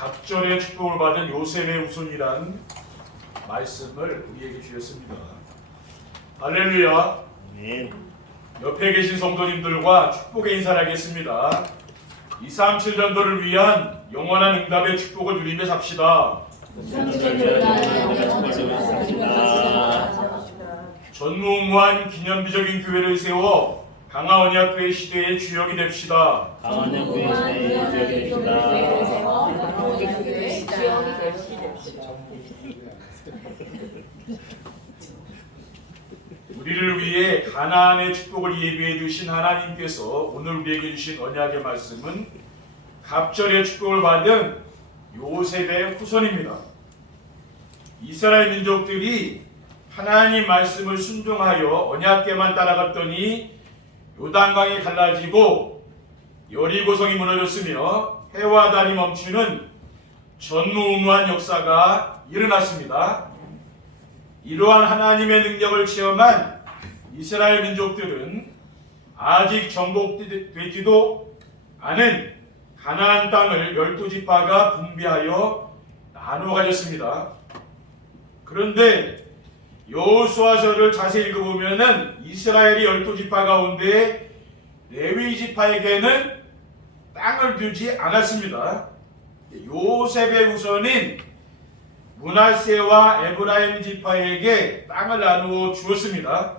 갑절의 축복을 받은 요셉의 후손이란 말씀을 우리에게 주셨습니다. 할렐루야. 아멘. 옆에 계신 성도님들과 축복의 인사를 하겠습니다. 237년도를 위한 영원한 응답의 축복을 누리며 삽시다. 전무후무한 기념비적인 교회를 세워 강화언약교회 시대의 주역이 됩시다. 강화언약교회 시대의 주역이 됩시다. 우리를 위해 가나안의 축복을 예비해 주신 하나님께서 오늘 우리에게 주신 언약의 말씀은 갑절의 축복을 받은 요셉의 후손입니다. 이스라엘 민족들이 하나님 말씀을 순종하여 언약궤만 따라갔더니 요단강이 갈라지고 여리고성이 무너졌으며 해와 달이 멈추는 전무후무한 역사가 일어났습니다. 이러한 하나님의 능력을 체험한 이스라엘 민족들은 아직 정복되지도 않은 가나안 땅을 12지파가 분배하여 나누어 가졌습니다. 그런데 여호수아서를 자세히 읽어보면은 이스라엘이 12지파 가운데 레위 지파에게는 땅을 두지 않았습니다. 요셉의 후손인 므낫세와 에브라임 지파에게 땅을 나누어 주었습니다.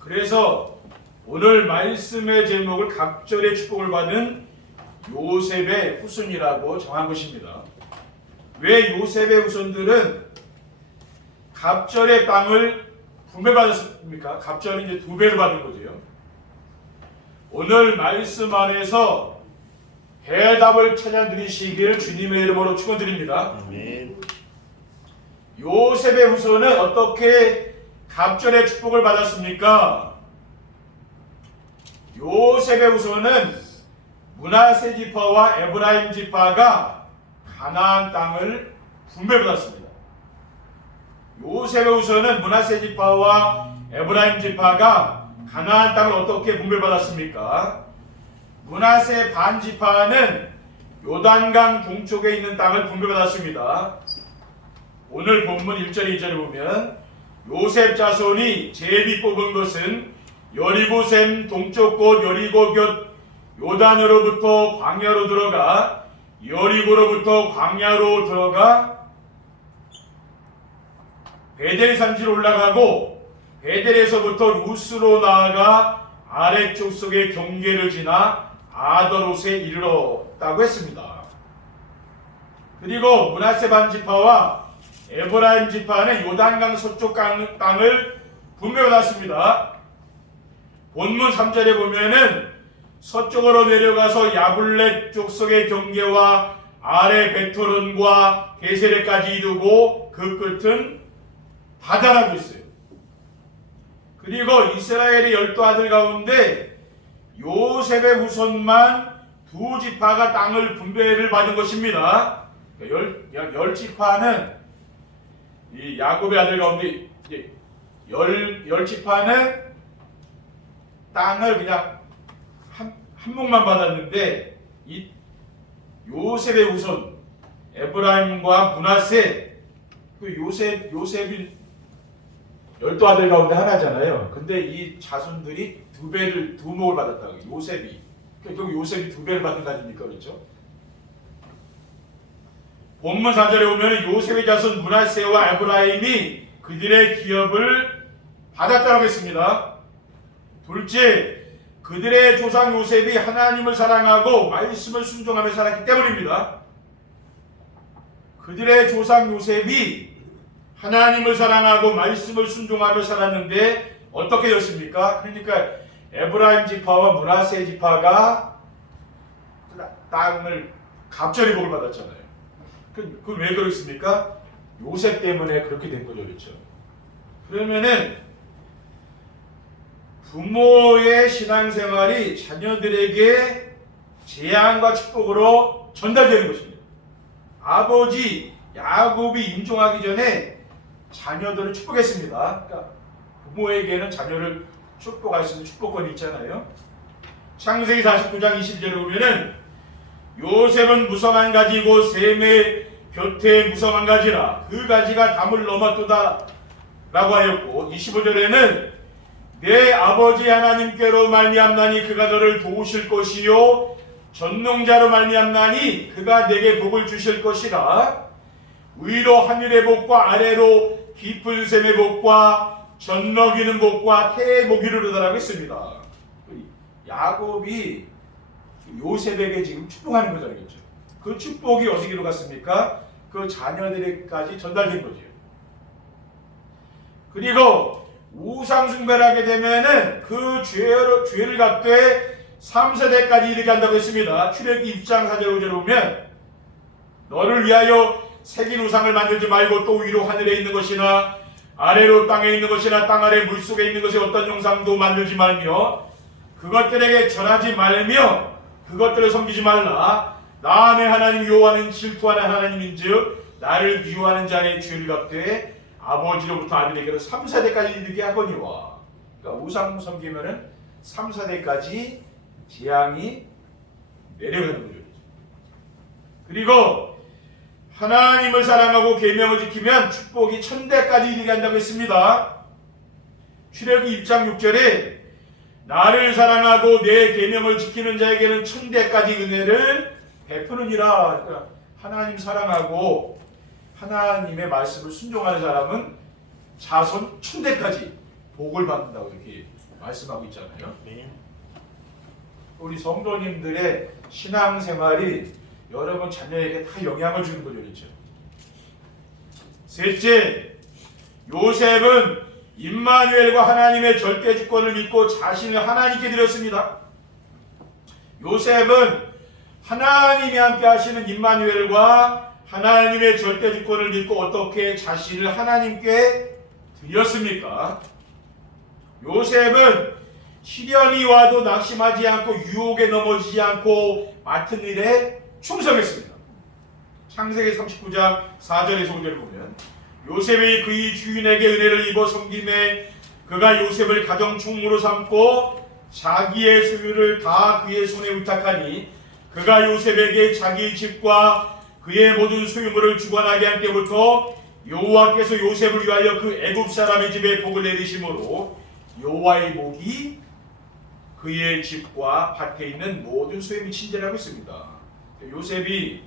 그래서 오늘 말씀의 제목을 갑절의 축복을 받은 요셉의 후손이라고 정한 것입니다. 왜 요셉의 후손들은 갑절의 땅을 분배받았습니까? 갑절은 이제 2배를 받은 거죠. 오늘 말씀 안에서 해답을 찾아 누리시기를 주님의 이름으로 축원드립니다. 아멘. 요셉의 후손은 어떻게 갑절의 축복을 받았습니까? 요셉의 후손은 므낫세 지파와 에브라임 지파가 가나안 땅을 분배받았습니다. 요셉의 후손은 므낫세 지파와 에브라임 지파가 가나안 땅을 어떻게 분배받았습니까? 므낫세 반 지파는 요단강 동쪽에 있는 땅을 분배받았습니다. 오늘 본문 1절 2절에 보면 요셉 자손이 제비 뽑은 것은 여리고샘 동쪽 곳 여리고 곁 요단으로부터 광야로 들어가 여리고로부터 광야로 들어가 베델 산지로 올라가고 베델에서부터 루스로 나아가 아래쪽 속의 경계를 지나 아더롯에 이르렀다고 했습니다. 그리고 므낫세 반 지파와 에브라임 지파는 요단강 서쪽 땅을 분배받았습니다. 본문 3절에 보면은 서쪽으로 내려가서 야블렛 족속의 경계와 아래 베토론과 게세레까지 이루고 그 끝은 바다라고 있어요. 그리고 이스라엘의 12아들 가운데 요셉의 후손만 2지파가 땅을 분배를 받은 것입니다. 10지파는 이 야곱의 아들 가운데 10지파는 땅을 그냥 한 몫만 받았는데 이 요셉의 후손 에브라임과 므낫세 그 요셉이 12아들 가운데 하나잖아요. 근데 이 자손들이 2몫을 받았다고. 요셉이 결국 요셉이 2배를 받는다니까 그렇죠? 본문 4절에 보면 요셉의 자손 므낫세와 에브라임이 그들의 기업을 받았다고 했습니다. 둘째, 그들의 조상 요셉이 하나님을 사랑하고 말씀을 순종하며 살았기 때문입니다. 그들의 조상 요셉이 하나님을 사랑하고 말씀을 순종하며 살았는데 어떻게 되었습니까? 그러니까 에브라임 지파와 므낫세 지파가 땅을 갑절의 복을 받았잖아요. 그건 왜 그렇습니까? 요셉 때문에 그렇게 된 거죠. 그렇죠? 그러면은 부모의 신앙생활이 자녀들에게 재앙과 축복으로 전달되는 것입니다. 아버지 야곱이 임종하기 전에 자녀들을 축복했습니다. 그러니까 부모에게는 자녀를 축복할 수 있는 축복권이 있잖아요. 창세기 49장 20절에 보면은 요셉은 무성한 가지고 셈의 곁에 무성한 가지라 그 가지가 담을 넘었도다 라고 하였고 25절에는 내 아버지 하나님께로 말미암나니 그가 너를 도우실 것이요 전능자로 말미암나니 그가 내게 복을 주실 것이라 위로 하늘의 복과 아래로 깊은 샘의 복과 젖먹이는 복과 태의 복이 이르르다라고 했습니다. 야곱이 요셉에게 지금 축복하는 거죠. 그렇죠? 그 축복이 어디로 갔습니까? 그 자녀들에게까지 전달된 거죠. 그리고 우상숭배를 하게 되면은 그 죄를 갚되 3세대까지 이르게 한다고 했습니다. 출애굽기 6장 4절 5절에 보면 너를 위하여 새긴 우상을 만들지 말고 또 위로 하늘에 있는 것이나 아래로 땅에 있는 것이나 땅 아래 물속에 있는 것의 어떤 형상도 만들지 말며 그것들에게 절하지 말며 그것들을 섬기지 말라. 나 내 하나님 여호와는 질투하는 하나님인즉 나를 미워하는 자의 죄를 갚되 아버지로부터 아들에게로 3세대까지 이르게 하거니와. 그러니까 우상 섬기면은 3세대까지 재앙이 내려가는 거죠. 그리고 하나님을 사랑하고 계명을 지키면 축복이 1000대까지 이르게 한다고 했습니다. 출애굽기 6장 6절에 나를 사랑하고 내 계명을 지키는 자에게는 1000대까지 은혜를 베푸느니라. 그러니까 하나님 사랑하고 하나님의 말씀을 순종하는 사람은 자손 1000대까지 복을 받는다고 이렇게 말씀하고 있잖아요. 우리 성도님들의 신앙생활이 여러분 자녀에게 다 영향을 주는 거죠. 그렇죠? 셋째, 요셉은 임마누엘과 하나님의 절대 주권을 믿고 자신을 하나님께 드렸습니다. 요셉은 하나님이 함께 하시는 임마누엘과 하나님의 절대 주권을 믿고 어떻게 자신을 하나님께 드렸습니까? 요셉은 시련이 와도 낙심하지 않고 유혹에 넘어지지 않고 맡은 일에 충성했습니다. 창세기 39장 4절에서 5절을 보면 요셉이 그의 주인에게 은혜를 입어 섬김에 그가 요셉을 가정 총무로 삼고 자기의 소유를 다 그의 손에 의탁하니 그가 요셉에게 자기 집과 그의 모든 소유물을 주관하게 한 때부터 여호와께서 요셉을 위하여 그 애굽 사람의 집에 복을 내리심으로 여호와의 복이 그의 집과 밭에 있는 모든 소유에 미친지라고 있습니다. 요셉이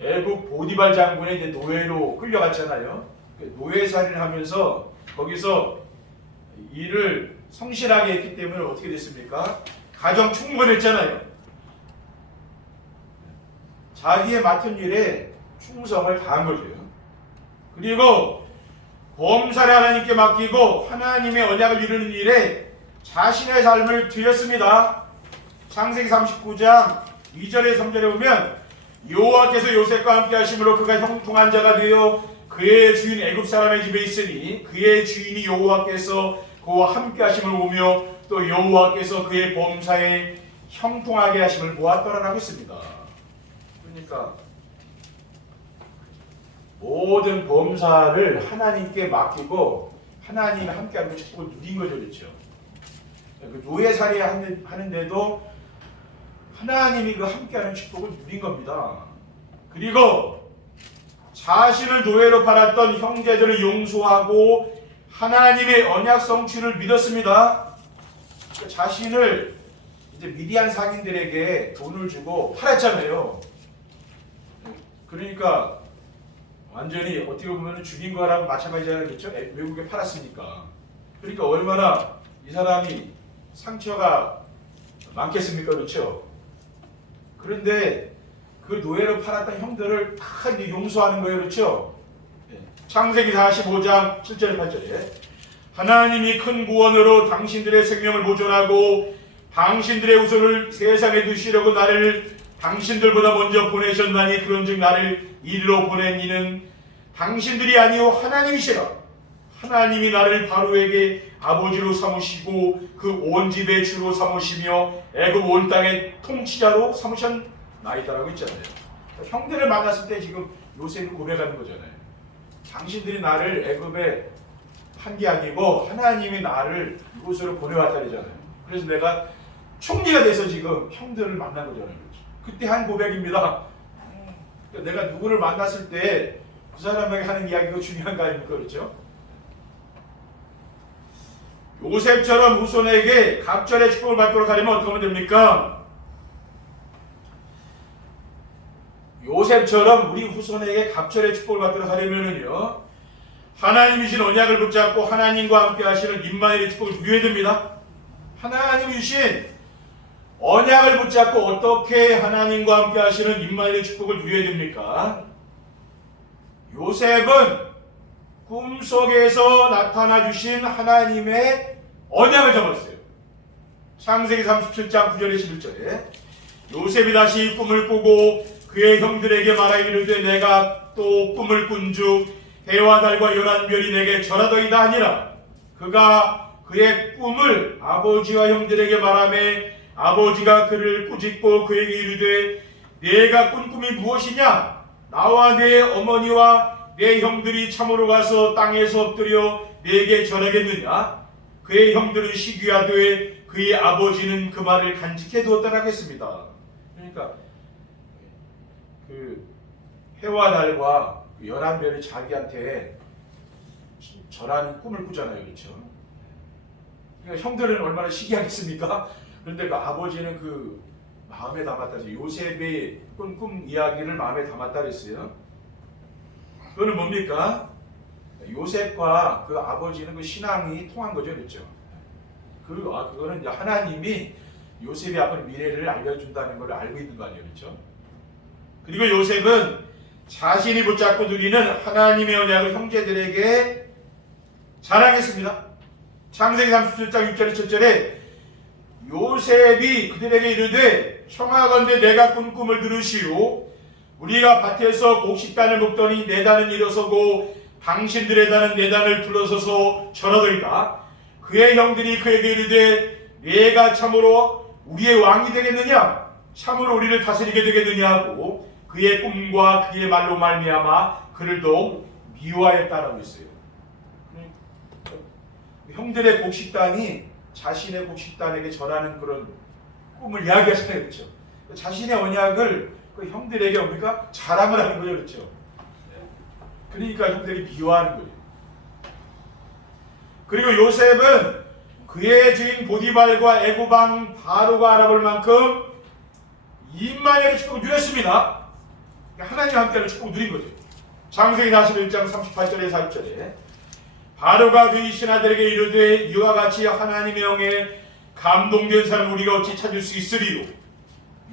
애굽 보디발 장군의 이제 노예로 끌려갔잖아요. 노예살이를 하면서 거기서 일을 성실하게 했기 때문에 어떻게 됐습니까? 가정 충분했잖아요. 자기의 맡은 일에 충성을 다한 거죠. 그리고 범사를 하나님께 맡기고 하나님의 언약을 이루는 일에 자신의 삶을 드렸습니다. 창세기 39장 2절에 3절에 보면 여호와께서 요셉과 함께 하심으로 그가 형통한 자가 되어 그의 주인 애굽 사람의 집에 있으니 그의 주인이 여호와께서 그와 함께 하심을 보며 또 여호와께서 그의 범사에 형통하게 하심을 보았더라라고 했습니다. 그러니까 모든 범사를 하나님께 맡기고 하나님이 함께하는 걸 축복을 누린 거죠. 그렇죠? 그 노예살이 하는데도 하나님이 그 함께하는 축복을 누린 겁니다. 그리고 자신을 노예로 팔았던 형제들을 용서하고 하나님의 언약 성취를 믿었습니다. 자신을 이제 미디안 상인들에게 돈을 주고 팔았잖아요. 그러니까 완전히 어떻게 보면 죽인 거랑 마찬가지잖아요. 그렇죠? 외국에 팔았으니까. 그러니까 얼마나 이 사람이 상처가 많겠습니까? 그렇죠? 그런데 그 노예로 팔았던 형들을 다 용서하는 거예요. 그렇죠? 창세기 45장 7절 8절에 하나님이 큰 구원으로 당신들의 생명을 보존하고 당신들의 우선을 세상에 두시려고 나를 당신들보다 먼저 보내셨나니 그런즉 나를 이리로 보낸 이는 당신들이 아니요 하나님이시라. 하나님이 나를 바로에게 아버지로 삼으시고 그 온 집의 주로 삼으시며 애굽 온 땅의 통치자로 삼으셨나이다라고 있잖아요. 형들을 만났을 때 지금 요셉이 고백하는 거잖아요. 당신들이 나를 애굽에 한 게 아니고 하나님이 나를 이곳으로 보내왔다잖아요. 그래서 내가 총리가 돼서 지금 형들을 만난 거잖아요. 그때 한 고백입니다. 그러니까 내가 누구를 만났을 때 그 사람에게 하는 이야기가 중요한 거 아닙니까? 그렇죠? 요셉처럼 후손에게 갑절의 축복을 받도록 하려면 어떻게 하면 됩니까? 요셉처럼 우리 후손에게 갑절의 축복을 받도록 하려면은요, 하나님이신 언약을 붙잡고 하나님과 함께 하시는 임마누엘의 축복을 누려야 됩니다. 하나님이 주신 언약을 붙잡고 어떻게 하나님과 함께 하시는 임마누엘의 축복을 누려야 됩니까? 요셉은 꿈속에서 나타나 주신 하나님의 언약을 잡았어요. 창세기 37장 9절에 11절에 요셉이 다시 꿈을 꾸고 그의 형들에게 말하기를 내가 또 꿈을 꾼즉 해와 달과 열한 별이 내게 절하더이다 하니라. 그가 그의 꿈을 아버지와 형들에게 말하매 아버지가 그를 꾸짖고 그에게 이르되 내가 꾼 꿈이 무엇이냐? 나와 내 어머니와 내 형들이 참으로 가서 땅에서 엎드려 내게 절하겠느냐? 그의 형들은 시기하되 그의 아버지는 그 말을 간직해 두었다라고 했습니다. 그러니까 그 해와 달과 11별이 자기한테 절하는 꿈을 꾸잖아요. 그렇죠? 그러니까 형들은 얼마나 시기하겠습니까? 그런데 그 아버지는 그 마음에 담았다. 요셉의 꿈 이야기를 마음에 담았다 그랬어요. 그거는 뭡니까? 요셉과 그 아버지는 그 신앙이 통한 거죠. 그렇죠? 그거는 이제 하나님이 요셉의 앞으로 미래를 알려준다는 걸 알고 있는 거 아니에요. 그렇죠? 그리고 요셉은 자신이 붙잡고 누리는 하나님의 언약을 형제들에게 자랑했습니다. 창세기 37장 6절 7절에 요셉이 그들에게 이르되 청하건대 내가 꾼 꿈을 들으시오. 우리가 밭에서 곡식단을 먹더니 네 단은 일어서고 당신들의 단은 네 단을 둘러서서 절하더이다. 그의 형들이 그에게 이르되 내가 참으로 우리의 왕이 되겠느냐? 참으로 우리를 다스리게 되겠느냐 하고 그의 꿈과 그의 말로 말미암아 그를 더욱 미워하였다라고 했어요. 형들의 곡식단이 자신의 곡식단에게 절하는 그런 꿈을 이야기하시네요. 그렇죠? 자신의 언약을 그 형들에게 뭡니까? 자랑을 하는 거죠. 그렇죠? 그러니까 형들이 미워하는 거예요. 그리고 요셉은 그의 주인 보디발과 애굽왕 바로가 알아볼 만큼 임마누엘의 축복을 누렸습니다. 하나님과 함께하는 축복을 누린 거죠. 창세기 41장 38절에 40절에 바로가 그의 신하들에게 이르되 이와 같이 하나님의 영에 감동된 사람 우리가 어찌 찾을 수 있으리요.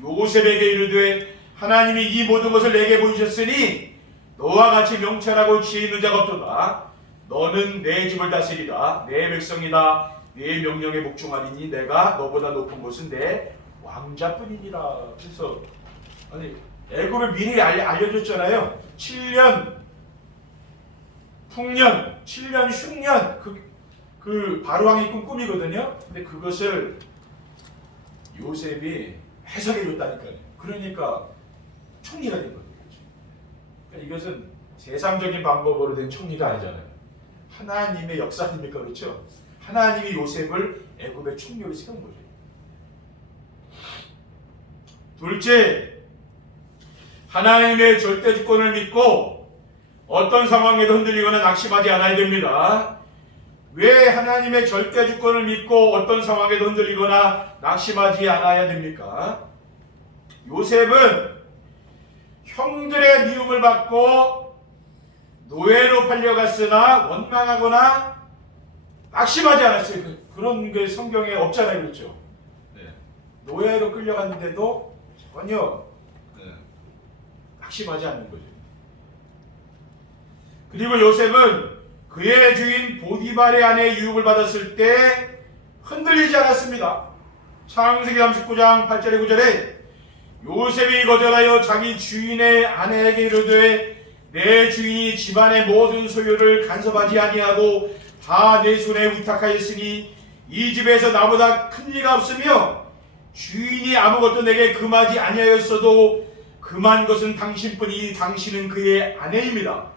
요셉에게 이르되 하나님이 이 모든 것을 내게 보이셨으니 너와 같이 명철하고 지혜 있는 자가 없도다. 너는 내 집을 다스리라. 내 백성이다. 내 명령에 복종하리니 내가 너보다 높은 곳은 내 왕자뿐이니라. 그래서 아니 애굽의 미리 알려줬잖아요. 7년 풍년, 7년 흉년 그 바로왕이 꾼 꿈이거든요. 근데 그것을 요셉이 해석해 줬다니까요. 그러니까 총리가 된 거예요. 그러니까 이것은 세상적인 방법으로 된 총리가 아니잖아요. 하나님의 역사입니까? 그렇죠? 하나님이 요셉을 애굽의 총리로 세운 거죠. 둘째, 하나님의 절대 주권을 믿고 어떤 상황에도 흔들리거나 낙심하지 않아야 됩니다. 왜 하나님의 절대 주권을 믿고 어떤 상황에도 흔들리거나 낙심하지 않아야 됩니까? 요셉은 형들의 미움을 받고 노예로 팔려갔으나 원망하거나 낙심하지 않았어요. 그런 게 성경에 없잖아요. 그렇죠? 네. 노예로 끌려갔는데도 전혀 낙심하지 않는 거죠. 그리고 요셉은 그의 주인 보디발의 아내의 유혹을 받았을 때 흔들리지 않았습니다. 창세기 39장 8절에 9절에 요셉이 거절하여 자기 주인의 아내에게 이르되 내 주인이 집안의 모든 소유를 간섭하지 아니하고 다 내 손에 위탁하였으니 이 집에서 나보다 큰 이가 없으며 주인이 아무것도 내게 금하지 아니하였어도 금한 것은 당신뿐이니 당신은 그의 아내입니다.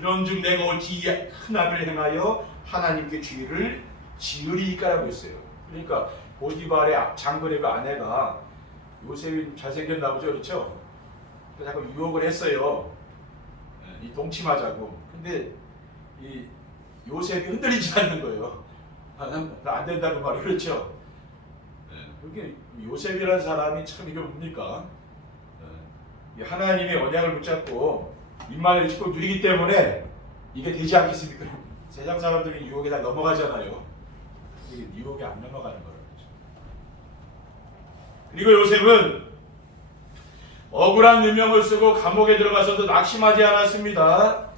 그런즉 내가 어찌 큰 악을 행하여 하나님께 죄를 지으리까라고 했어요. 그러니까 보디발의 장거리 그 아내가 요셉이 잘생겼나 보죠, 그렇죠? 그래서 자꾸 유혹을 했어요. 이 동침하자고. 근데 이 요셉이 흔들리지 않는 거예요. 안 된다고 말이 그렇죠. 그게 요셉이라는 사람이 참 이게 뭡니까? 하나님의 언약을 붙잡고 임마누엘을 짓고 누리기 때문에 이게 되지 않겠습니까? 세상 사람들이 유혹에 다 넘어가잖아요. 이게 유혹에 안 넘어가는 거라고. 그리고 요셉은 억울한 누명을 쓰고 감옥에 들어가서도 낙심하지 않았습니다.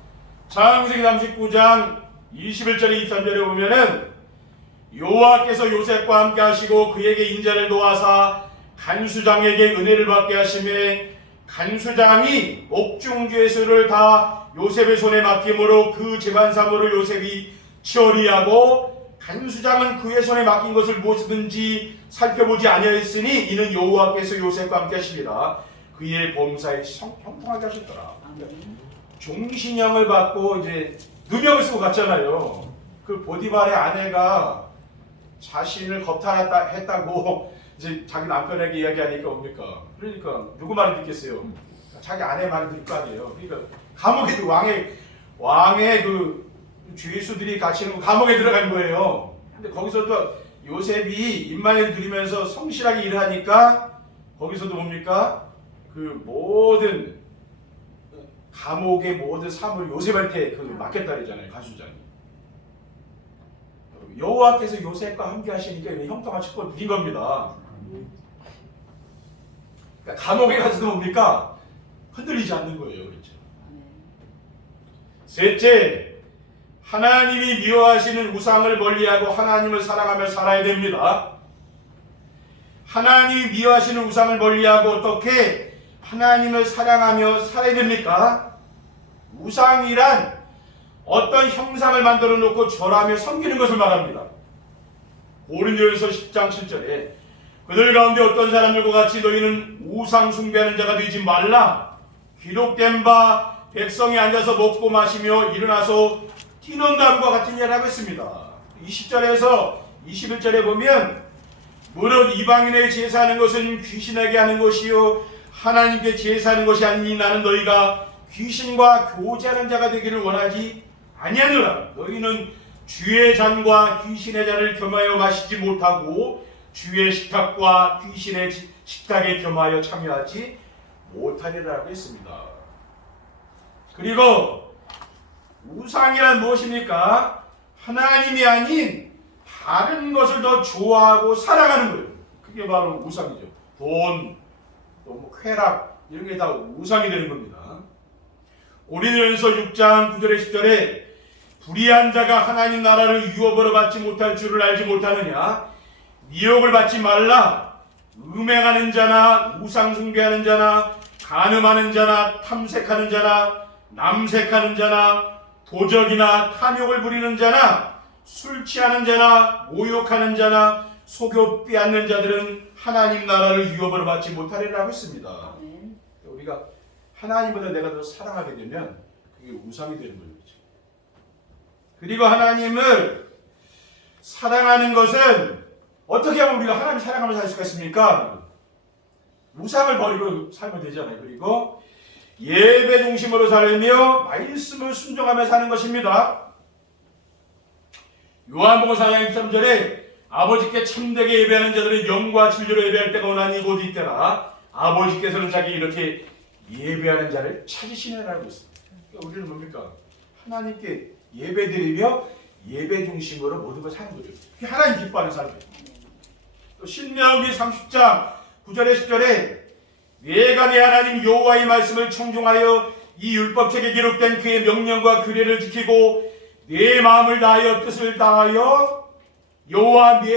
창세기 39장 21절에 23절에 보면은 여호와께서 요셉과 함께 하시고 그에게 인자를 도와사 간수장에게 은혜를 받게 하심에 간수장이 옥중죄수를 다 요셉의 손에 맡김으로 그 재반 사물을 요셉이 처리하고 간수장은 그의 손에 맡긴 것을 무엇이든지 살펴보지 아니하였으니 이는 여호와께서 요셉과 함께 하시리라. 그의 범사에 형통하게 하셨더라. 종신형을 받고 이제 누명을 쓰고 갔잖아요. 그 보디발의 아내가 자신을 겁탈했다고 이제 자기 남편에게 이야기하니까 뭡니까? 그러니까 누구 말을 듣겠어요? 자기 아내 말을 들을 거 아니에요. 그러니까 감옥에 왕의 그 죄수들이 갇히는 감옥에 들어간 거예요. 근데 거기서도 요셉이 임마누엘을 누리면서 성실하게 일을 하니까 거기서도 뭡니까? 그 모든 감옥의 모든 사물을 요셉한테 그 맡겼다 그러잖아요. 간수장이. 여호와께서 요셉과 함께 하시니까 형통한 축복을 누린 겁니다. 그러니까 감옥에 가서도 뭡니까? 흔들리지 않는 거예요. 그렇죠. 셋째, 하나님이 미워하시는 우상을 멀리하고 하나님을 사랑하며 살아야 됩니다. 하나님이 미워하시는 우상을 멀리하고 어떻게 하나님을 사랑하며 살아야 됩니까? 우상이란 어떤 형상을 만들어 놓고 절하며 섬기는 것을 말합니다. 고린도전서 10장 7절에 그들 가운데 어떤 사람들과 같이 너희는 우상 숭배하는 자가 되지 말라. 기록된 바 백성이 앉아서 먹고 마시며 일어나서 뛰는 다음과 같은 일이라고 했습니다. 20절에서 21절에 보면 무릇 이방인의 제사하는 것은 귀신에게 하는 것이요 하나님께 제사하는 것이 아니니 나는 너희가 귀신과 교제하는 자가 되기를 원하지 아니하노라. 너희는 주의 잔과 귀신의 잔을 겸하여 마시지 못하고 주의 식탁과 귀신의 식탁에 겸하여 참여하지 못하리라고 했습니다. 그리고 우상이란 무엇입니까? 하나님이 아닌 다른 것을 더 좋아하고 사랑하는 거예요. 그게 바로 우상이죠. 돈, 또 쾌락 이런 게 다 우상이 되는 겁니다. 고린도전서 6장 9절에 10절에 불의한 자가 하나님 나라를 유업으로 받지 못할 줄을 알지 못하느냐? 미혹을 받지 말라. 음행하는 자나 우상 숭배하는 자나 간음하는 자나 탐색하는 자나 남색하는 자나 도적이나 탐욕을 부리는 자나 술 취하는 자나 모욕하는 자나 속여 빼앗는 자들은 하나님 나라를 유업으로 받지 못하리라고 했습니다. 우리가 하나님보다 내가 더 사랑하게 되면 그게 우상이 되는 거죠. 그리고 하나님을 사랑하는 것은 어떻게 하면 우리가 하나님을 사랑하면서 살 수가 있습니까? 우상을 버리고 살면 되잖아요. 그리고 예배 중심으로 살며 말씀을 순종하며 사는 것입니다. 요한복음 4장 23절에 아버지께 참되게 예배하는 자들은 영과 진리로 예배할 때가 오나니 곧 이때라. 아버지께서는 자기 이렇게 예배하는 자를 찾으시느라고 있습니다. 그러니까 우리는 뭡니까? 하나님께 예배드리며 예배 중심으로 모든 걸 사는 거죠. 그게 하나님 기뻐하는 삶이에요. 또 신명기 30장 9절에 10절에 내가 내 하나님 여호와의 말씀을 청종하여 이 율법책에 기록된 그의 명령과 규례를 지키고 내 마음을 다하여 뜻을 다하여 여호와 네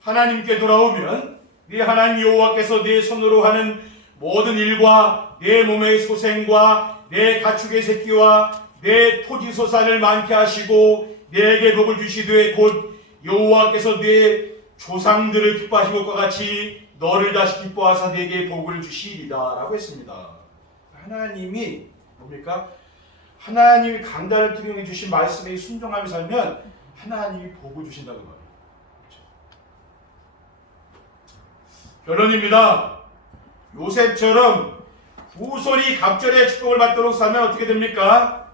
하나님께 돌아오면 네 하나님 여호와께서 내 손으로 하는 모든 일과 내 몸의 소생과 내 가축의 새끼와 내 토지 소산을 많게 하시고 내게 복을 주시되 곧 여호와께서 내 조상들을 기뻐하신 것과 같이 너를 다시 기뻐하사 내게 복을 주시리라 라고 했습니다. 하나님이 뭡니까? 하나님이 강단을 통해 주신 말씀에 순종하며 살면 하나님이 복을 주신다는 말이에요. 결론입니다. 요셉처럼 후손이 갑절의 축복을 받도록 살면 어떻게 됩니까?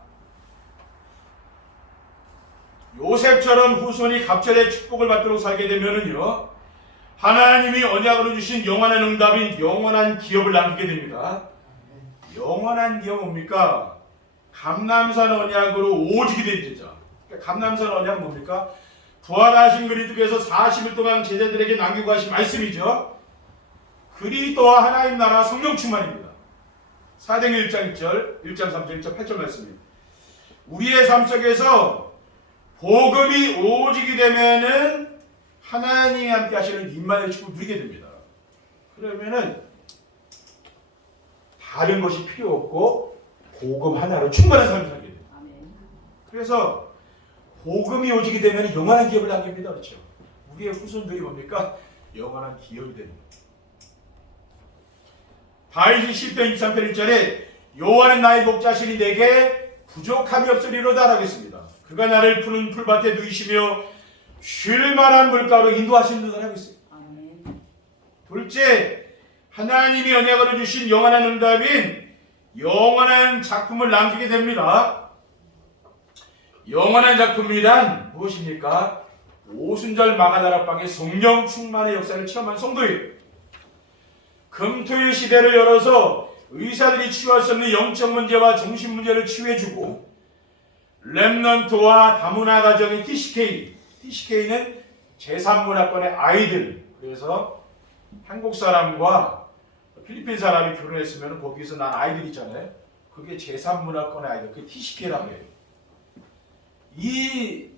요셉처럼 후손이 갑절의 축복을 받도록 살게 되면은요, 하나님이 언약으로 주신 영원한 응답인 영원한 기업을 남기게 됩니다. 영원한 기업 뭡니까? 감람산 언약으로 오직이 된 제자. 그러니까 감람산 언약은 뭡니까? 부활하신 그리스도께서 40일 동안 제자들에게 남기고 가신 말씀이죠. 그리스도와 하나님 나라 성령 충만입니다. 사도행전 1장 1절, 1장 3절, 1장 8절 말씀입니다. 우리의 삶 속에서 복음이 오직이 되면은 하나님이 함께 하시는 임마누엘 축복을 누리게 됩니다. 그러면은 다른 것이 필요 없고 복음 하나로 충만한 삶을 살게 돼요. 그래서 복음이 오직이 되면 영원한 기업을 남깁니다. 그렇죠? 우리의 후손들이 뭡니까? 영원한 기업이 됩니다. 다윗이 시편 23편 1절에 여호와는 나의 목자시니 내게 부족함이 없으리로다 라고 했습니다. 그가 나를 푸른 풀밭에 누이시며 쉴 만한 물가로 인도하시는 듯 하고 있어요. 둘째, 하나님이 언약으로 주신 영원한 응답인 영원한 작품을 남기게 됩니다. 영원한 작품이란 무엇입니까? 오순절 마가다락방의 성령 충만의 역사를 체험한 성도예요. 금토일 시대를 열어서 의사들이 치유할 수 없는 영적 문제와 정신 문제를 치유해주고, 렘넌트와 다문화 가정인 TCK는 제3문화권의 아이들, 그래서 한국 사람과 필리핀 사람이 결혼했으면 거기서 난 아이들 있잖아요. 그게 제3문화권의 아이들, 그게 TCK라고 해요. 이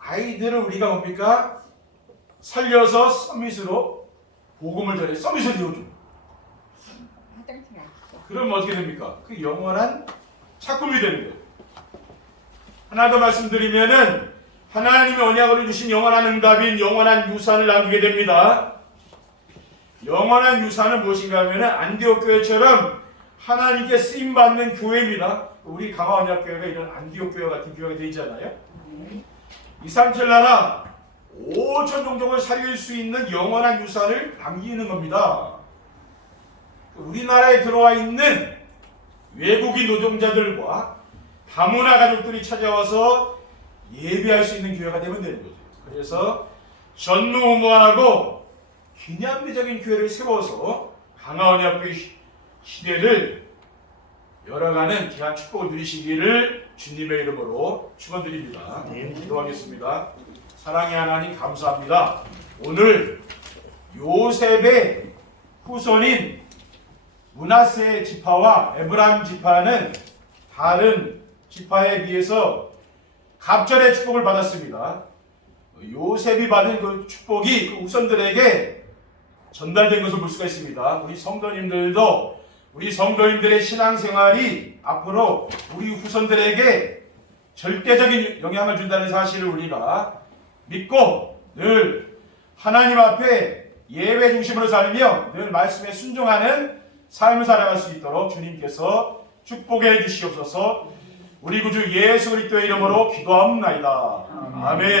아이들을 우리가 뭡니까? 살려서 서밋으로 복음을 전해 서밋을 이어줍니다. 그러면 어떻게 됩니까? 그 영원한 작품이 되는 거예요. 하나 더 말씀드리면은 하나님이 언약으로 주신 영원한 응답인 영원한 유산을 남기게 됩니다. 영원한 유산은 무엇인가 하면은 안디옥 교회처럼 하나님께 쓰임 받는 교회입니다. 우리 강화언약교회가 이런 안디옥 교회 같은 교회가 되어 있잖아요. 이스라엘 5천 종족을 살릴 수 있는 영원한 유산을 남기는 겁니다. 우리나라에 들어와 있는 외국인 노동자들과 다문화 가족들이 찾아와서 예배할 수 있는 교회가 되면 되는 거죠. 그래서 전무후무하고 기념비적인 교회를 세워서 강화언약교회 시대를 열어가는 귀한 축복을 누리시기를 주님의 이름으로 축원드립니다. 기도하겠습니다. 사랑의 하나님 감사합니다. 오늘 요셉의 후손인 므낫세 지파와 에브라임 지파는 다른 지파에 비해서 갑절의 축복을 받았습니다. 요셉이 받은 그 축복이 그 후손들에게 전달된 것을 볼 수가 있습니다. 우리 성도님들의 신앙생활이 앞으로 우리 후손들에게 절대적인 영향을 준다는 사실을 우리가 믿고 늘 하나님 앞에 예배 중심으로 살며 늘 말씀에 순종하는 삶을 살아갈 수 있도록 주님께서 축복해 주시옵소서. 우리 구주 예수 그리스도의 이름으로 기도합니다. 아멘.